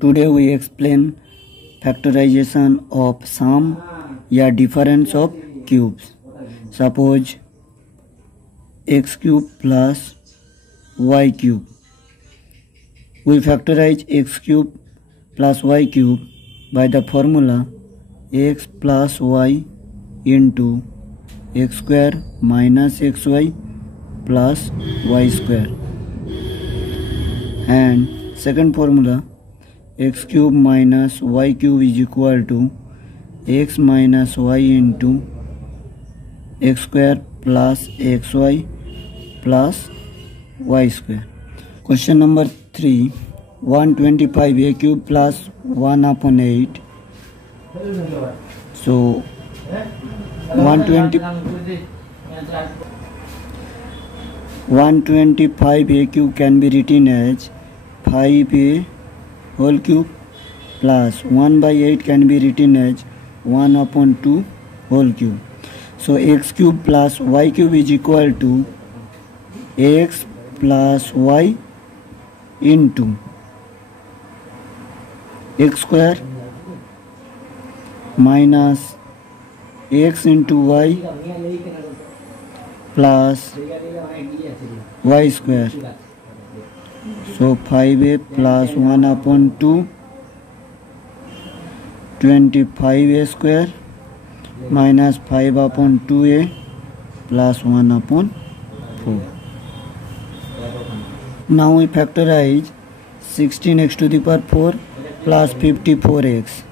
Today we explain factorization of sum या difference of cubes. Suppose x cube plus y cube. We factorize x cube plus y cube by the formula x plus y into x square minus xy plus y square, and second formula x cube minus y cube is equal to x minus y into x square plus xy plus y square. Question number 3. 125 a cube plus 1 upon 8. So 125 a cube can be written as 5a whole cube plus 1 by 8 can be written as 1 upon 2 whole cube. So x cube plus y cube is equal to x plus y into x square minus x into y plus y square. So 5a plus 1 upon 2, 25a square minus 5 upon 2a plus 1 upon 4. Now we factorize 16x to the power 4 plus 54x.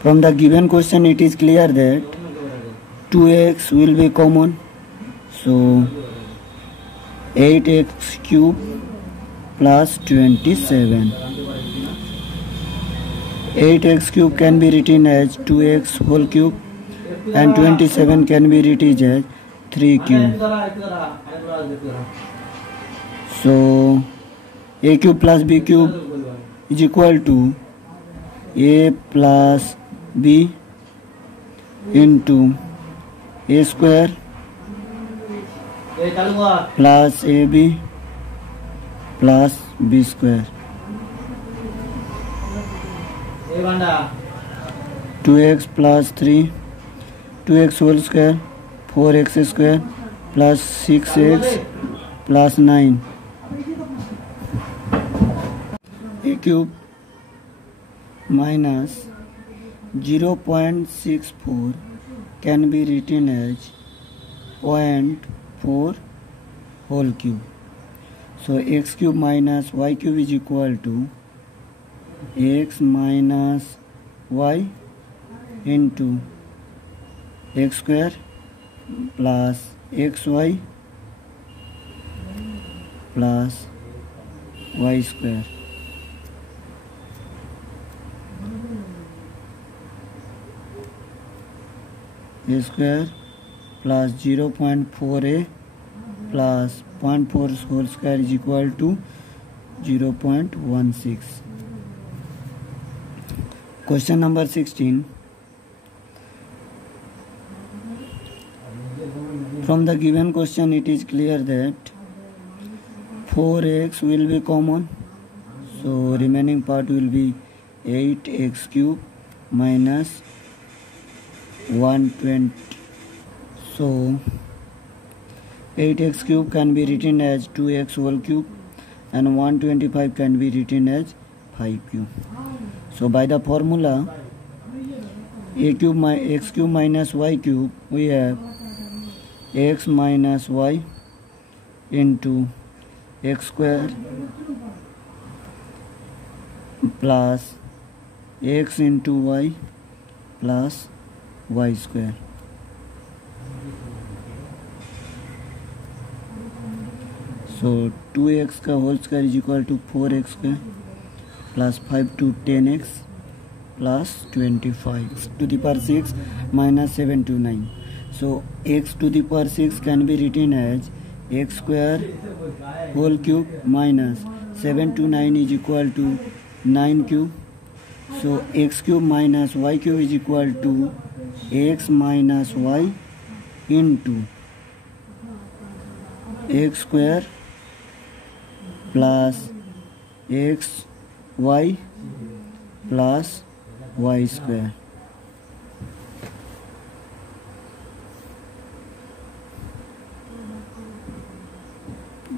From the given question it is clear that 2x will be common. So 8x cube plus 27. 8x cube can be written as 2x whole cube and 27 can be written as 3 cube. So a cube plus b cube is equal to a plus b into a square plus ab plus b square. 2x plus 3, 2x whole square, 4x square plus 6x plus 9. A cube minus 0.64 can be written as 0.4 whole cube. So x cube minus y cube is equal to x minus y into x square plus xy plus y square. A square plus 0.4a plus 0.4 whole square is equal to 0.16. Question number 16. From the given question it is clear that 4x will be common. So remaining part will be 8x cube minus 120. So 8x cube can be written as 2x whole cube and 125 can be written as 5 cube. So by the formula x cube minus y cube, we have x minus y into x square plus x into y plus y square. So 2x का whole square is equal to 4x square plus 5 to 10x plus 25 to the power 6 minus 7 to 9. So x to the power 6 can be written as x square whole cube minus 7 to 9 is equal to 9 cube. So x cube minus y cube is equal to x minus y into x square plus x y plus y square.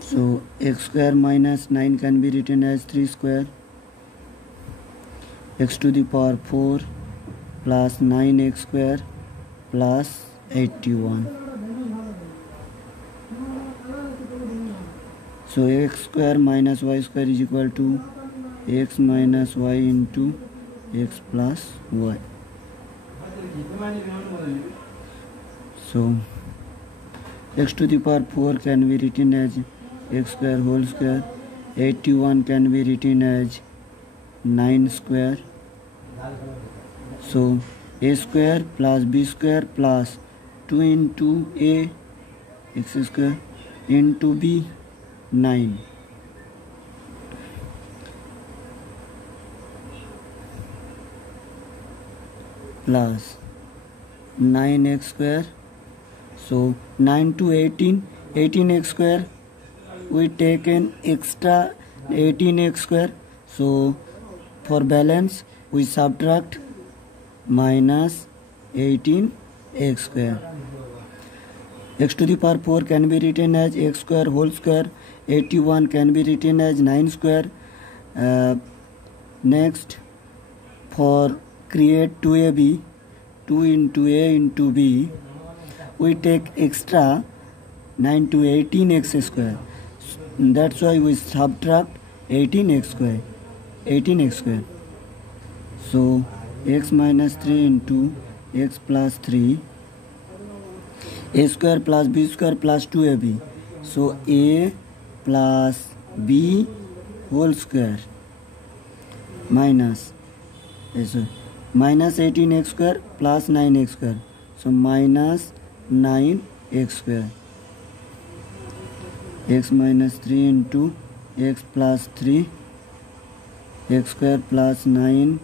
So x square minus 9 can be written as 3 square, x to the power 4 plus 9x square plus 81. So x square minus y square is equal to x minus y into x plus y. So x to the power 4 can be written as x square whole square, 81 can be written as 9 square. So a square plus b square plus 2 into a x square into b 9 plus 9x square. So 9 to 18, 18x square, we take an extra 18x square. So for balance we subtract minus 18x square. X to the power 4 can be written as x square whole square, 81 can be written as 9 square. Next, for create 2ab, 2 into a into b, we take extra 9 to 18x square. That's why we subtract 18x square. 18x square. So x minus 3 into x plus 3, a square plus b square plus 2ab. So a plus b whole square minus 18x square plus 9x square. So minus 9x square. X minus 3 into x plus 3, x square plus 9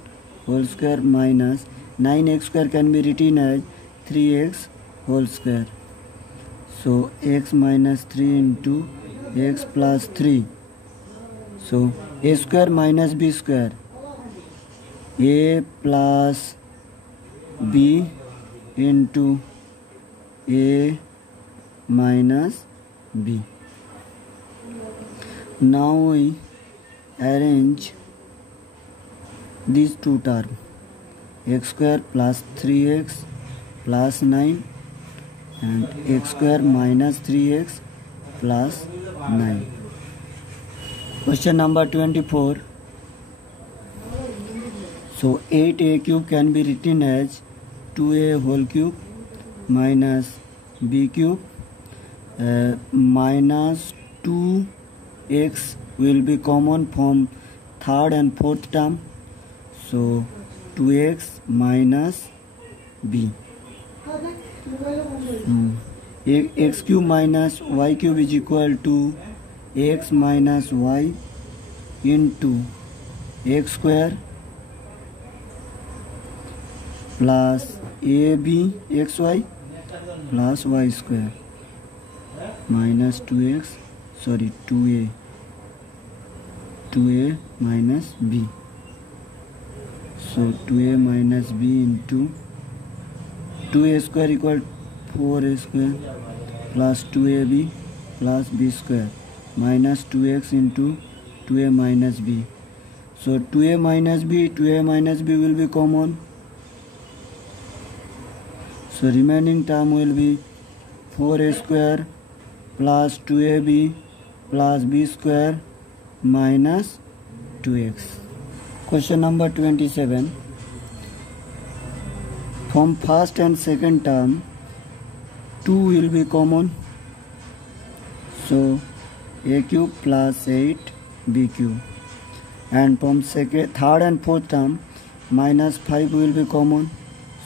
whole square minus 9x square can be written as 3x whole square. So x minus 3 into x plus 3. So a square minus b square, a plus b into a minus b. Now we arrange these two terms, x square plus 3x plus 9 and x square minus 3x plus 9. Question number 24. So 8a cube can be written as 2a whole cube minus b cube minus 2x will be common from third and fourth term. So 2x minus b. X cube minus y cube is equal to x minus y into x square plus ab xy plus y square minus 2a minus b. So 2a minus b into 2a square equal 4a square plus 2ab plus b square minus 2x into 2a minus b. So 2a minus b will be common. So remaining term will be 4a square plus 2ab plus b square minus 2x. Question number 27. From first and second term, 2 will be common. So a cube plus 8b cube. And from third and fourth term, minus 5 will be common.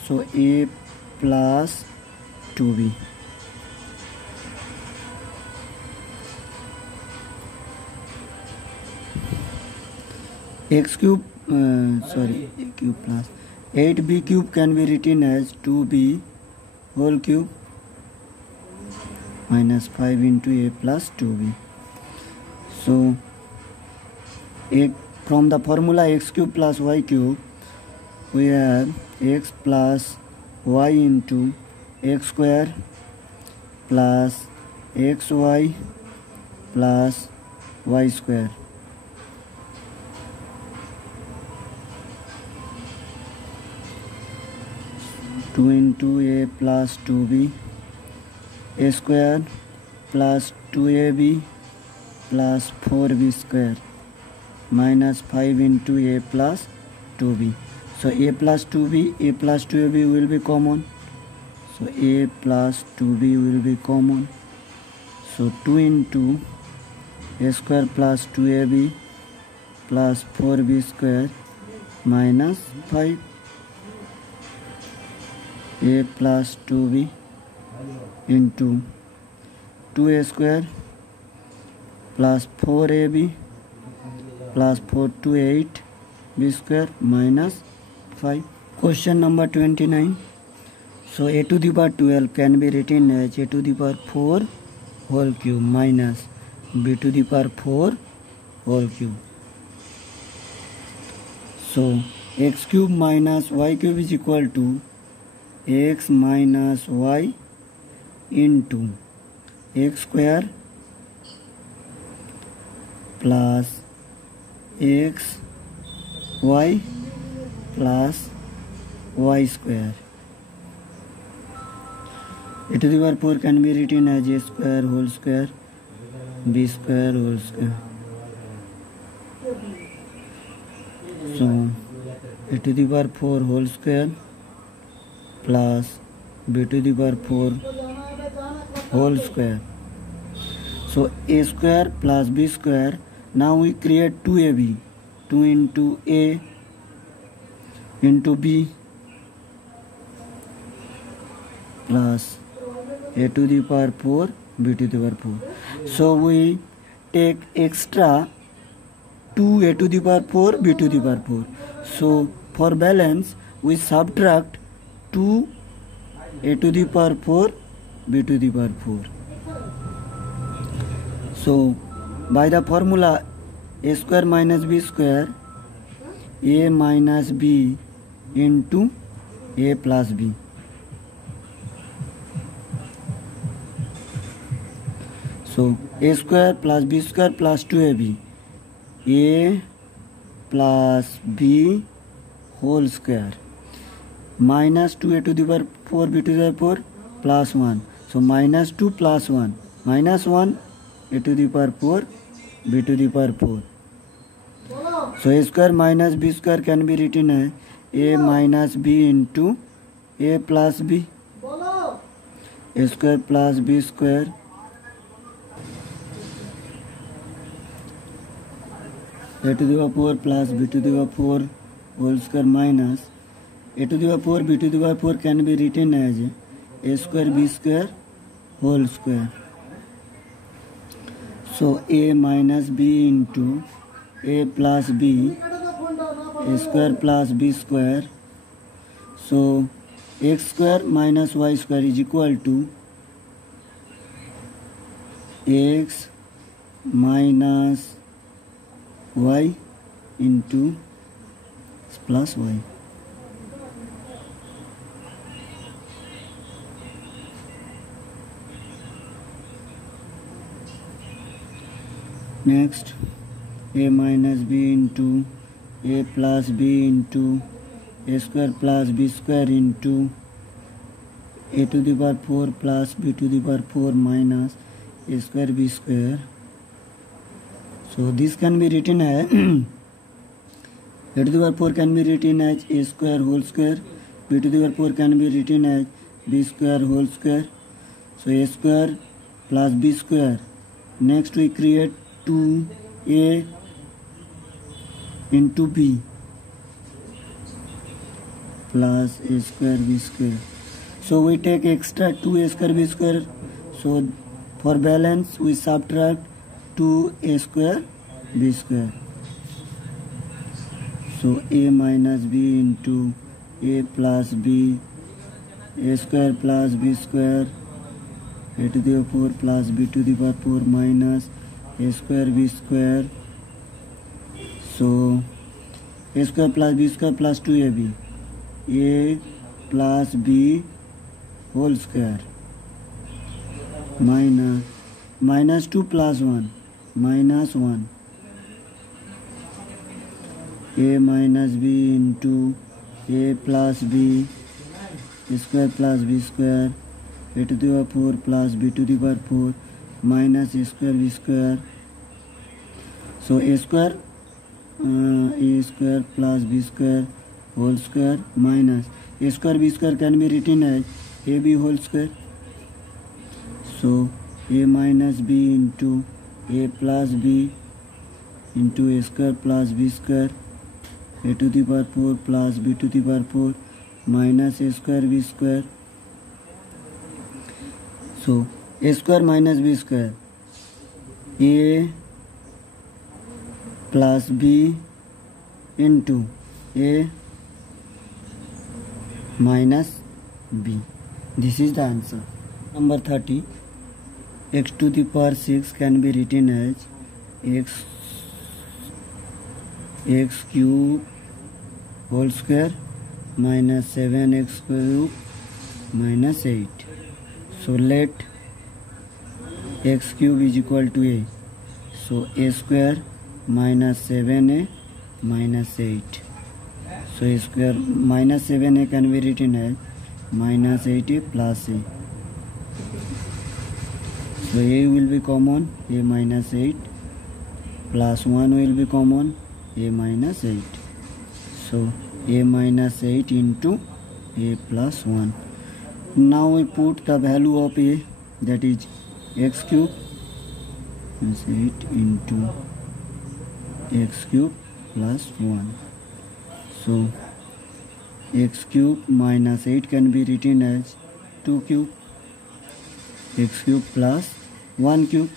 So a plus 2b. A cube plus 8b cube can be written as 2b whole cube minus 5 into a plus 2b. So from the formula x cube plus y cube, we have x plus y into x square plus xy plus y square. Two into a plus 2b, a square plus 2ab plus 4b square minus 5 into a plus 2b. So a plus 2b, a plus 2ab will be common. So a plus 2b will be common. So 2 into a square plus 2ab plus 4b square minus 5. A plus 2b into 2a square plus 4ab plus 4 to 8 b square minus 5. Question number 29. So a to the power 12 can be written as a to the power 4 whole cube minus b to the power 4 whole cube. So x cube minus y cube is equal to x minus y into x square plus x y plus y square. A to the power 4 can be written as a square whole square b square whole square. So a to the power 4 whole square plus b to the power 4 whole square. So a square plus b square. Now we create 2ab, 2 into a into b plus a to the power 4 b to the power 4. So we take extra 2 a to the power 4 b to the power 4. So for balance we subtract 2 a to the power 4 b to the power 4. So by the formula a square minus b square, a minus b into a plus b. So a square plus b square plus 2ab, a plus b whole square minus 2a to the power 4 b to the power 4 plus 1. So minus 2 plus 1 minus 1 a to the power 4 b to the power 4. So a square minus b square can be written as a minus b into a plus b. A square plus b square a to the power 4 plus b to the power 4 whole square minus a to the power 4 b to the power 4 can be written as a square b square whole square. So a minus b into a plus b, a square plus b square. So x square minus y square is equal to x minus y into plus y. Next, a minus b into a plus b into a square plus b square into a to the power 4 plus b to the power 4 minus a square b square. So this can be written as a to the power 4 can be written as a square whole square, b to the power 4 can be written as b square whole square. So a square plus b square. Next we create 2a into b plus a square b square. So we take extra 2a square b square. So for balance we subtract 2a square b square. So a minus b into a plus b, a square plus b square, a to the power 4 plus b to the power 4 minus a square b square. So a square plus b square plus 2ab a plus b whole square minus 2 plus 1 minus 1 a minus b into a plus b square plus b square a to the power 4 plus b to the power 4 minus a square b square. So a square plus b square whole square minus a square b square can be written as ab whole square. So a minus b into a plus b into a square plus b square a to the power 4 plus b to the power 4 minus a square b square. So a square minus b square, a plus b into a minus b. This is the answer. Number 30. X to the power 6 can be written as x cube whole square minus 7x cube minus 8. So let x cube is equal to a. So a square minus 7a minus 8. So a square minus 7a can be written as minus 8a plus a. So a will be common, a minus 8 plus 1 will be common, a minus 8. So a minus 8 into a plus 1. Now we put the value of a, that is x cube is 8 into x cube plus 1. So x cube minus 8 can be written as 2 cube, x cube plus 1 cube.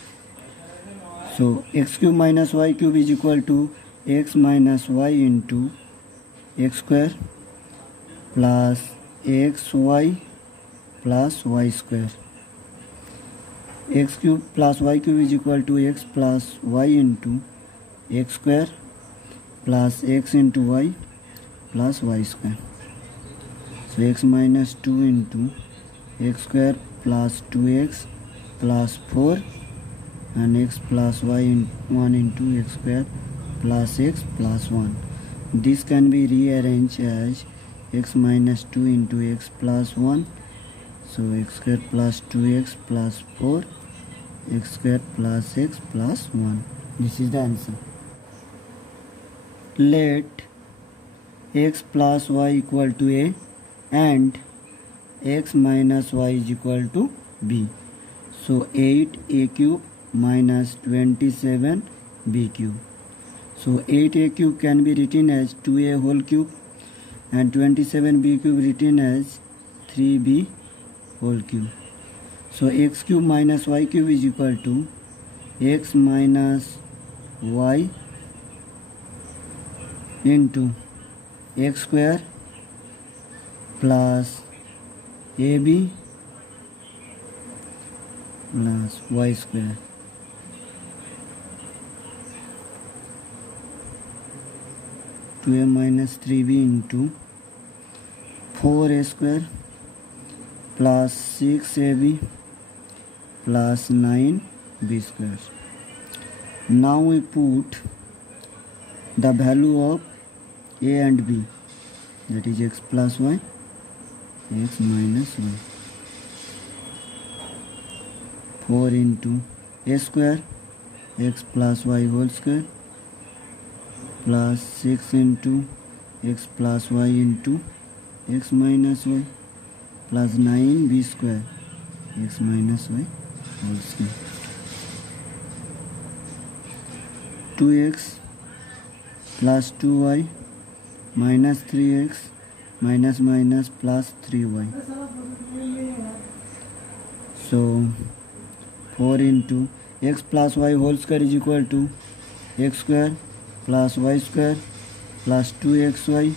So x cube minus y cube is equal to x minus y into x square plus xy plus y square. X cube plus y cube is equal to x plus y into x square plus x into y plus y square. So x minus 2 into x square plus 2x plus 4 and x plus y in 1 into x square plus x plus 1. This can be rearranged as x minus 2 into x plus 1. So x square plus 2x plus 4 x square plus x plus 1. This is the answer. Let x plus y equal to a and x minus y is equal to b. So 8a cube minus 27b cube. So 8a cube can be written as 2a whole cube and 27b cube written as 3b whole cube. So x cube minus y cube is equal to x minus y into x square plus ab plus y square. To a minus 3b into 4a square plus 6ab plus 9b square. Now we put the value of a and b, that is x plus y, x minus y. 4 into a square x plus y whole square plus 6 into x plus y into x minus y plus 9b square x minus y whole square. 2x plus 2y minus 3x minus minus plus 3y. So 4 into x plus y whole square is equal to x square plus y square plus 2xy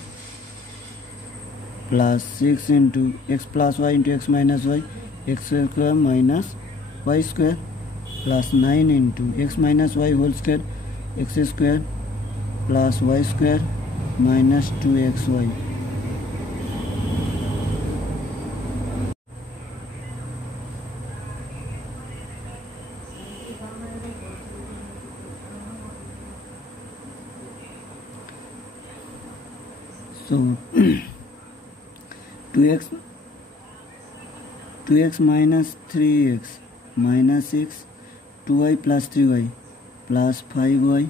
plus 6 into x plus y into x minus y, x square minus y square plus 9 into x minus y whole square, x square plus y square minus 2xy So 2x minus 3x minus x, 2y plus 3y plus 5y,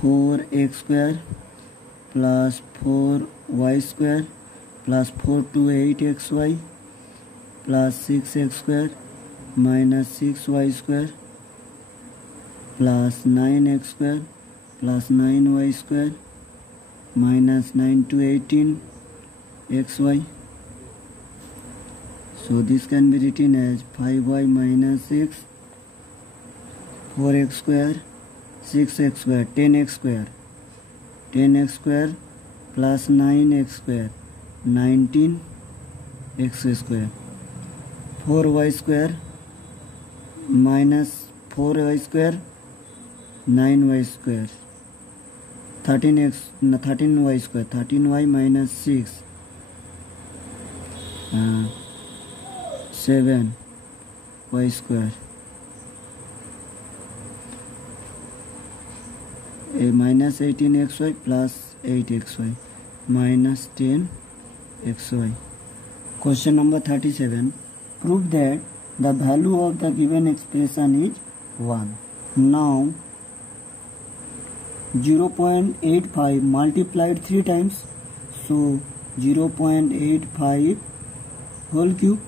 4x square plus 4y square plus 4 to 8xy plus 6x square minus 6y square plus 9x square plus 9y square minus 9 to 18 xy. So this can be written as 5y minus 6, 4x square, 6x square, 10x square, 10x square plus 9x square, 19x square, 4y square minus 4y square, 9y square, 13y square, 13y minus 6, 7y square, minus 18xy plus 8xy minus 10xy. Question number 37. Prove that the value of the given expression is 1. Now 0.85 multiplied 3 times, so 0.85 whole cube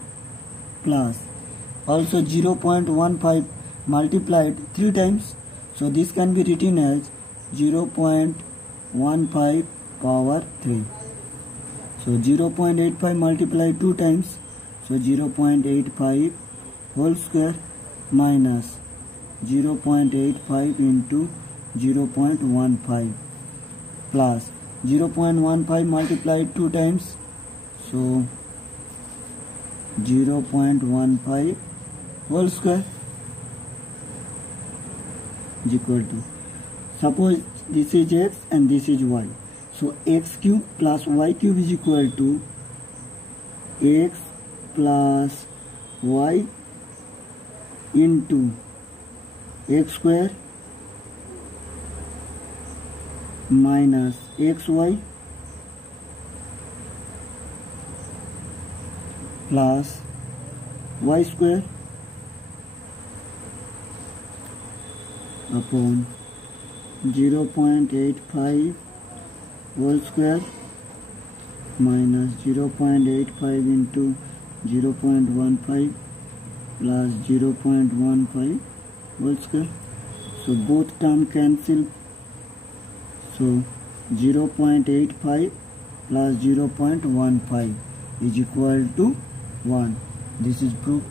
plus also 0.15 multiplied 3 times, so this can be written as 0.15 power 3. So 0.85 multiplied 2 times, so 0.85 whole square minus 0.85 into 0.15 plus 0.15 multiplied 2 times, so 0.15 whole square is equal to, suppose this is x and this is y, so x cube plus y cube is equal to x plus y into x square minus xy plus y square upon 0.85 whole square minus 0.85 into 0.15 plus 0.15 whole square. So both terms cancel. So 0.85 plus 0.15 is equal to 1. This is proof.